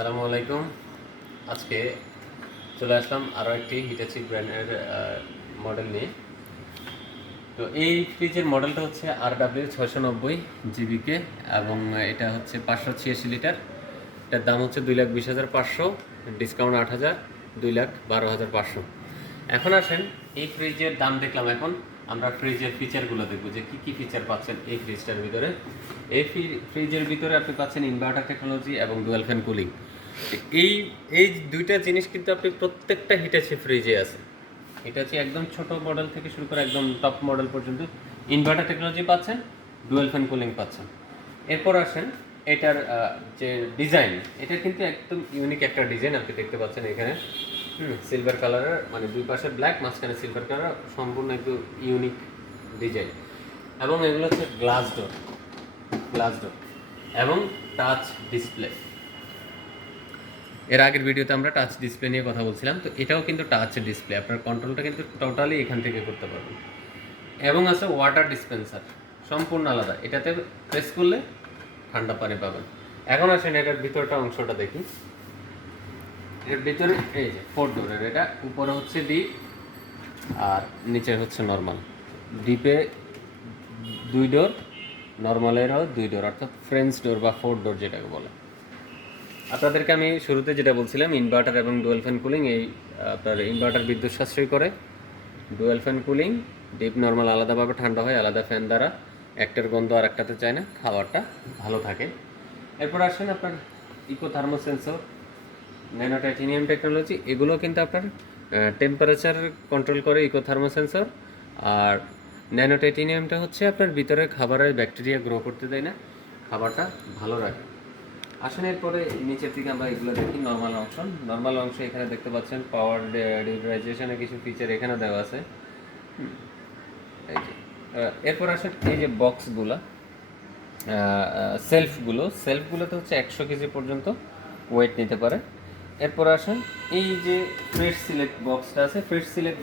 আসসালামু আলাইকুম। আজকে চলে আসলাম আরও একটি হিটাচি ব্র্যান্ডের মডেল নিয়ে। তো এই ফ্রিজের মডেলটা হচ্ছে RW690 জিবিকে এবং এটা হচ্ছে 586 লিটার। এটার দাম হচ্ছে 2,20,500, ডিসকাউন্ট 8,000, 2,12,500। এখন আসেন, এই ফ্রিজের দাম দেখলাম, এখন আমরা ফ্রিজের ফিচারগুলো দেখবো যে কী কী ফিচার পাচ্ছেন এই ফ্রিজটার ভিতরে। এই ফ্রিজের ভিতরে আপনি পাচ্ছেন ইনভার্টার টেকনোলজি এবং ডুয়াল ফ্যান কুলিং। এই এই দুইটা জিনিস কিন্তু আপনি প্রত্যেকটা হিটাচি ফ্রিজে আছে। হিটাচি একদম ছোট মডেল থেকে শুরু করে একদম টপ মডেল পর্যন্ত ইনভার্টার টেকনোলজি পাচ্ছেন, ডুয়াল ফ্যান কুলিং পাচ্ছেন। এরপর আসেন এটার যে ডিজাইন, এটা কিন্তু একদম ইউনিক একটা ডিজাইন আপনি দেখতে পাচ্ছেন এখানে। সিলভার কালারের, মানে দুই পাশে ব্ল্যাক, মাঝখানে সিলভার কালার, সম্পূর্ণ একটু ইউনিক ডিজাইন। এবং এগুলো হচ্ছে গ্লাস ডোর এবং টাচ ডিসপ্লে। এর আগের ভিডিওতে আমরা টাচ ডিসপ্লে নিয়ে কথা বলছিলাম, তো এটাও কিন্তু টাচ ডিসপ্লে, আপনার কন্ট্রোলটা কিন্তু টোটালি এখান থেকে করতে পারবেন। এবং আছে ওয়াটার ডিসপেন্সার, সম্পূর্ণ আলাদা, এটাতে প্রেস করলে ঠান্ডা পানি পাবেন। এখন আসেন এটার ভিতরটা অংশটা দেখি। এর ভিতরে এই যে 4 ডোরের, এটা উপরে হচ্ছে ডিপ আর নিচে হচ্ছে নর্মাল। ডিপে 2 ডোর, নর্মালেরও 2 ডোর, অর্থাৎ ফ্রেঞ্চ ডোর বা 4 ডোর যেটাকে বলে। আপনাদেরকে আমি শুরুতে যেটা বলছিলাম, ইনভার্টার এবং ডুয়াল ফ্যান কুলিং। এই আপনার ইনভার্টার বিদ্যুৎ সাশ্রয় করে, dual fan cooling, deep normal আলাদাভাবে ঠান্ডা হয় আলাদা ফ্যান দ্বারা, একটার গন্ধ আর একটাতে চায় না, খাবারটা ভালো থাকে। এরপর আসেন আপনার eco thermo sensor, nano titanium technology, এগুলো কিন্তু আপনার টেম্পারেচার কন্ট্রোল করে, ইকো থার্মো সেন্সর। আর ন্যানো টাইটেনিয়ামটা হচ্ছে আপনার ভিতরে খাবারের ব্যাকটেরিয়া গ্রো করতে দেয় না, খাবারটা ভালো রাখে। আসেন এরপরে নিচের দিকে আমরা এগুলো দেখি। নর্মাল অংশ এখানে দেখতে পাচ্ছেন পাওয়ার ডিউরাইজেশনের কিছু ফিচার এখানে দেওয়া আছে। এই যে এরপর আসেন এই যে বক্সগুলো, সেলফগুলোতে হচ্ছে 100 কেজি পর্যন্ত ওয়েট নিতে পারে। এরপর আসেন এই যে ফ্রেশ সিলেক্ট বক্সটা আছে, ফ্রেশ সিলেক্ট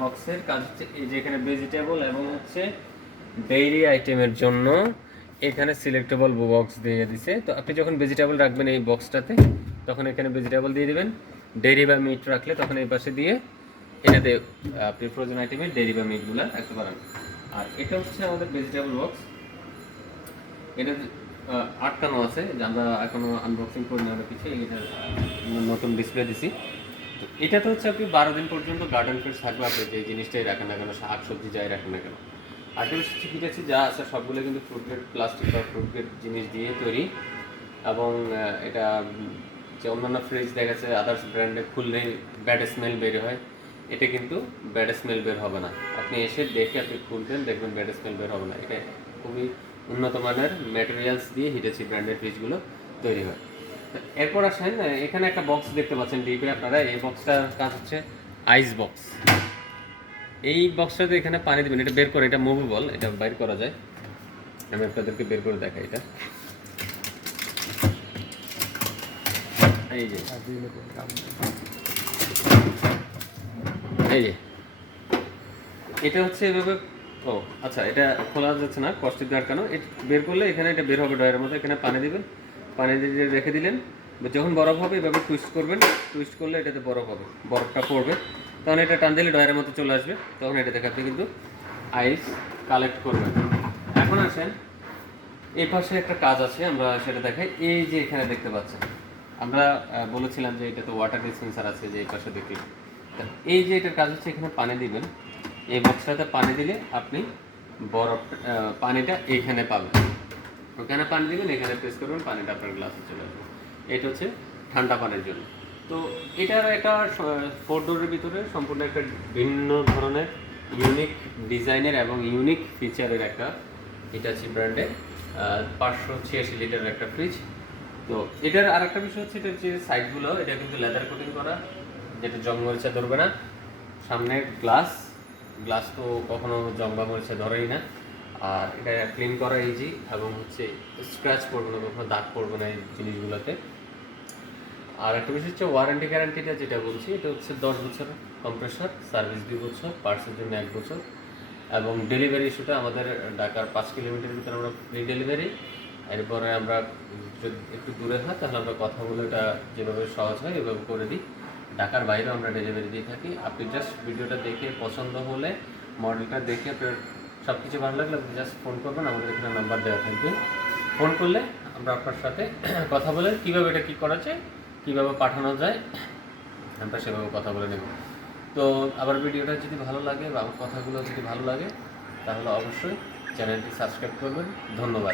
বক্সের কাজ হচ্ছে এই যে এখানে ভেজিটেবল এবং হচ্ছে ডেইরি আইটেমের জন্য এখানে সিলেক্টেবল বক্স দিয়ে দিছে। তো আপনি যখন ভেজিটেবল রাখবেন এই বক্সটাতে, তখন এখানে ভেজিটেবল দিয়ে দিবেন। ডেইরি বা মিট রাখলে তখন এই পাশে দিয়ে এটাতে আপনি ফ্রোজেন আইটেমের ডেইরি বা মিটগুলো রাখতে পারেন। আর এটা হচ্ছে আমাদের ভেজিটেবল বক্স, এটা আটকানো আছে, যে আমরা এখনো আনবক্সিং করি না কিছু, এটা নতুন ডিসপ্লে দিছি। তো এটাতে হচ্ছে আপনি 12 দিন পর্যন্ত গার্ডেন ফ্রেশ থাকবে, আপনি যে জিনিসটাই রাখেন না কেন, শাক সবজি যাই রাখেন না কেন। আর্টিফিশিয়াল হিটাচি যা আছে সবগুলো কিন্তু ফ্রুট গ্রেড প্লাস্টিক বা ফ্রুট গ্রেড জিনিস দিয়ে তৈরি। এবং এটা যে অন্যান্য ফ্রিজ দেখা যাচ্ছে আদার্স ব্র্যান্ডে খুললেই ব্যাড স্মেল বের হয়, এটা কিন্তু ব্যাড স্মেল বের হবে না। আপনি এসে দেখে আপনি খুলবেন, দেখবেন ব্যাড স্মেল বের হবে না। এটা খুবই উন্নত মানের ম্যাটেরিয়ালস দিয়ে হিটাচি ব্র্যান্ডের ফ্রিজগুলো তৈরি হয়। এরপর আসেন, এখানে একটা বক্স দেখতে পাচ্ছেন ডিপে আপনারা, এই বক্সটার কাজ হচ্ছে আইস বক্স। এই বক্সটাতে এখানে পানি দেবেন, এটা বের করে, এটা মুভেবল, এটা বাইর করা যায়। আমি আপনাদেরকে বের করে দেখাই। এটা এই যে এটা হচ্ছে এভাবে। ও আচ্ছা, এটা খোলা যাচ্ছে না, কষ্টের দেওয়ার কারণ। এটা বের করলে এখানে এটা বের হবে ড্রয়ারের মধ্যে, এখানে পানি দিবেন, পানি দিয়ে রেখে দিলেন। যখন বরফ হবে এভাবে টুইস্ট করবেন, টুইস্ট করলে এটাতে বরফ হবে, বরফটা পড়বে, তখন এটা টান দিলে ড্রয়ারের মধ্যে চলে আসবে, তখন এটা দেখে আপনি কিন্তু আইস কালেক্ট করবেন। এখন আসেন এই পাশে একটা কাজ আছে, আমরা সেটা দেখাই। এই যে এখানে দেখতে পাচ্ছেন, আমরা বলেছিলাম যে এটা তো ওয়াটার ডিসপেন্সার আছে, যে এই পাশে দেখলেন। এই যে এটার কাজ হচ্ছে, এখানে পানি দিবেন, এই বক্সটাতে পানি দিলে আপনি বরফ পানিটা এইখানে পাবেন। ওখানে পানি দিবেন, এখানে প্রেস করবেন, পানিটা আপনার গ্লাসে চলে আসবে। এটা হচ্ছে ঠান্ডা পানির জন্য। তো এটার একটা 4 ডোরের ভিতরে সম্পূর্ণ একটা ভিন্ন ধরনের ইউনিক ডিজাইনের এবং ইউনিক ফিচারের একটা হিটাচি ব্র্যান্ডের 586 লিটারের একটা ফ্রিজ। তো এটার আর একটা বিষয় হচ্ছে, এটার যে সাইডগুলো, এটা কিন্তু লেদার কোটিং করা, যেটা জং মরিচা ধরবে না। সামনে গ্লাস তো কখনো জং বা মরিচা ধরেই না। আর এটা ক্লিন করা ইজি, এবং হচ্ছে স্ক্র্যাচ পড়বে না, কখনো দাগ পড়বে না এই জিনিসগুলোতে। আর একটা বিষয় হচ্ছে ওয়ারেন্টি গ্যারান্টিটা যেটা বলছি, এটা হচ্ছে 10 বছর কম্প্রেসর, সার্ভিস 2 বছর, পার্টসের জন্য 1 বছর। এবং ডেলিভারি ইস্যুটা আমাদের ঢাকার 5 কিলোমিটারের ভিতরে আমরা ফ্রি ডেলিভারি। এরপরে আমরা যদি একটু দূরে হয় তাহলে আমরা কথা বলে এটা যেভাবে সহজ হয় এভাবে করে দিই। ঢাকার বাইরেও আমরা ডেলিভারি দিয়ে থাকি। আপনি জাস্ট ভিডিওটা দেখে পছন্দ হলে, মডেলটা দেখে আপনার সব কিছু ভালো লাগলে আপনি জাস্ট ফোন করবেন, আমাদের এখানে নাম্বার দেওয়া থাকবে। ফোন করলে আমরা আপনার সাথে কথা বলে কীভাবে এটা কী করা যায়, কীভাবে পাঠানো যায়, আমরা সেভাবে কথা বলে নেব। তো আবার ভিডিওটা যদি ভালো লাগে বা আমার কথাগুলো যদি ভালো লাগে তাহলে অবশ্যই চ্যানেলটি সাবস্ক্রাইব করবেন। ধন্যবাদ।